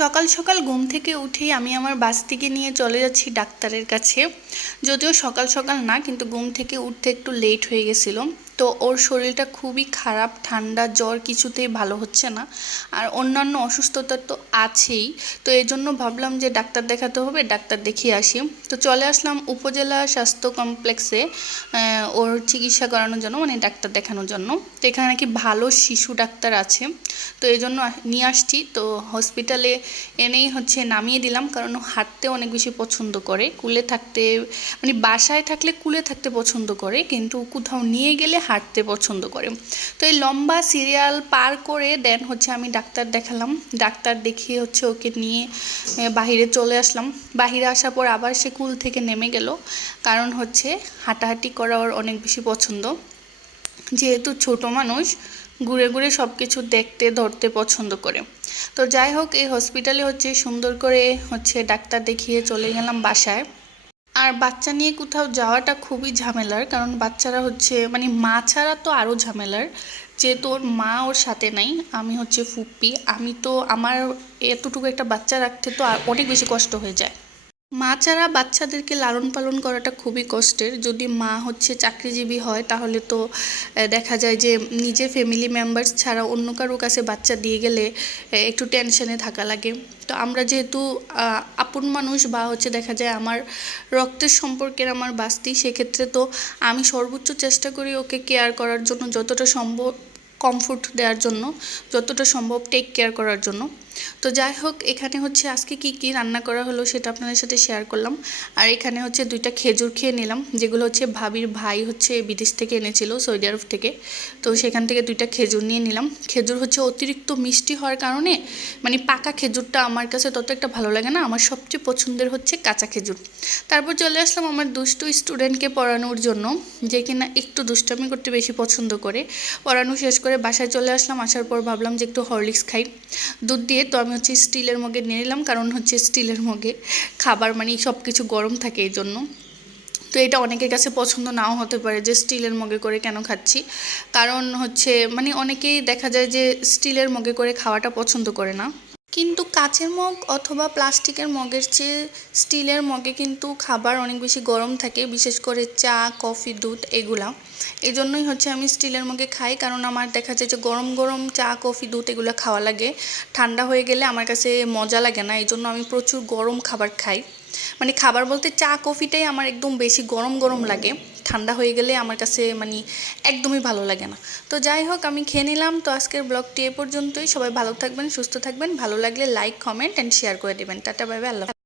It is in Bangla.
সকাল সকাল ঘুম থেকে উঠেই আমি আমার বাসটিকে নিয়ে চলে যাচ্ছি ডাক্তারের কাছে। যদিও সকাল সকাল না, কিন্তু ঘুম থেকে উঠতে একটু লেট হয়ে গেছিল। তো ওর শরীরটা খুবই খারাপ, ঠান্ডা, জ্বর কিছুতেই ভালো হচ্ছে না। আর অন্যান্য অসুস্থতা তো আছেই। তো এই জন্য ভাবলাম যে ডাক্তার দেখাতে হবে, ডাক্তার দেখিয়ে আসি। তো চলে আসলাম উপজেলা স্বাস্থ্য কমপ্লেক্সে ওর চিকিৎসা করানোর জন্য মানে ডাক্তার দেখানোর জন্য। তো এখানে নাকি ভালো শিশু ডাক্তার আছে। তো এই জন্য নিয়ে আসছি। তো হসপিটালে এনেই হচ্ছে নামিয়ে দিলাম, কারণ ও হাঁটতে অনেক বেশি পছন্দ করে। কুলে থাকতে মানে বাসায় থাকলে কুলে থাকতে পছন্দ করে, কিন্তু কোথাও নিয়ে গেলে হাঁটতে পছন্দ করে। তো এই লম্বা সিরিয়াল পার করে দেন হচ্ছে আমি ডাক্তার দেখালাম। ডাক্তার দেখিয়ে হচ্ছে ওকে নিয়ে বাহিরে চলে আসলাম। বাহিরে আসার পর আবার সে কুল থেকে নেমে গেল, কারণ হচ্ছে হাঁটাহাঁটি করা ওর অনেক বেশি পছন্দ। যেহেতু ছোট মানুষ ঘুরে ঘুরে সব কিছু দেখতে, ধরতে পছন্দ করে। তো যাই হোক, এই হসপিটালে হচ্ছে সুন্দর করে হচ্ছে ডাক্তার দেখিয়ে চলে গেলাম বাসায়। আর বাচ্চা নিয়ে কোথাও যাওয়াটা খুবই ঝামেলার, কারণ বাচ্চারা হচ্ছে মানে মা ছাড়া তো আরও ঝামেলার। যেহেতু ওর মা ওর সাথে নাই, আমি হচ্ছে ফুপ্পি। আমি তো আমার এতটুকু একটা বাচ্চা রাখতে তো অনেক বেশি কষ্ট হয়ে যায়। মা ছাড়া বাচ্চাদেরকে লালন পালন করাটা খুবই কষ্টের। যদি মা হচ্ছে চাকরিজীবী হয়, তাহলে তো দেখা যায় যে নিজের ফ্যামিলি মেম্বার্স ছাড়া অন্য কারও কাছে বাচ্চা দিয়ে গেলে একটু টেনশনে থাকা লাগে। তো আমরা যেহেতু আপন মানুষ বা হচ্ছে দেখা যায় আমার রক্তের সম্পর্কের আমার বাস্তি, সেক্ষেত্রে তো আমি সর্বোচ্চ চেষ্টা করি ওকে কেয়ার করার জন্য যতটা সম্ভব কমফোর্ট দেওয়ার জন্য, যতটা সম্ভব টেক কেয়ার করার জন্য। তো যাই হোক, এখানে হচ্ছে আজকে কি কি রান্না করা হলো সেটা আপনাদের সাথে শেয়ার করলাম। আর এখানে হচ্ছে দুইটা খেজুর খেয়ে নিলাম, যেগুলো হচ্ছে ভাবির ভাই হচ্ছে বিদেশ থেকে এনেছিল, সৌদি আরব থেকে। তো সেখান থেকে দুইটা খেজুর নিয়ে নিলাম। খেজুর হচ্ছে অতিরিক্ত মিষ্টি হওয়ার কারণে মানে পাকা খেজুরটা আমার কাছে তত একটা ভালো লাগে না। আমার সবচেয়ে পছন্দের হচ্ছে কাঁচা খেজুর। তারপর চলে আসলাম আমার দুষ্টু স্টুডেন্টকে পড়ানোর জন্য, যে কিনা একটু দুষ্টামি করতে বেশি পছন্দ করে। পড়ানো শেষ করে বাসায় চলে আসলাম। আসার পর ভাবলাম যে একটু হরলিক্স খাই। দুধ দিয়ে তো আমি হচ্ছে স্টিলের মগে নিয়ে নিলাম, কারণ হচ্ছে স্টিলের মগে খাবার মানে সব কিছু গরম থাকে এই জন্য। তো এটা অনেকের কাছে পছন্দ নাও হতে পারে যে স্টিলের মগে করে কেন খাচ্ছি। কারণ হচ্ছে মানে অনেকেই দেখা যায় যে স্টিলের মগে করে খাওয়াটা পছন্দ করে না। কিন্তু কাচের মগ অথবা প্লাস্টিকের মগের চেয়ে স্টিলের মগে কিন্তু খাবার অনেক বেশি গরম থাকে, বিশেষ করে চা, কফি, দুধ এগুলা। এই জন্যই হচ্ছে আমি স্টিলের মগে খাই, কারণ আমার দেখা যায় যে গরম গরম চা, কফি, দুধ এগুলো খাওয়া লাগে। ঠান্ডা হয়ে গেলে আমার কাছে মজা লাগে না এই জন্য আমি প্রচুর গরম খাবার খাই। মানে খাবার বলতে চা, কফিটাই আমার একদম বেশি গরম গরম লাগে। ঠান্ডা হয়ে গেলে আমার কাছে মানে একদমই ভালো লাগে না। তো যাই হোক, আমি খেয়ে নিলাম। তো আজকের ব্লগটি এ পর্যন্তই। সবাই ভালো থাকবেন, সুস্থ থাকবেন। ভালো লাগলে লাইক কমেন্ট অ্যান্ড শেয়ার করে দেবেন। Tata bye bye Allah.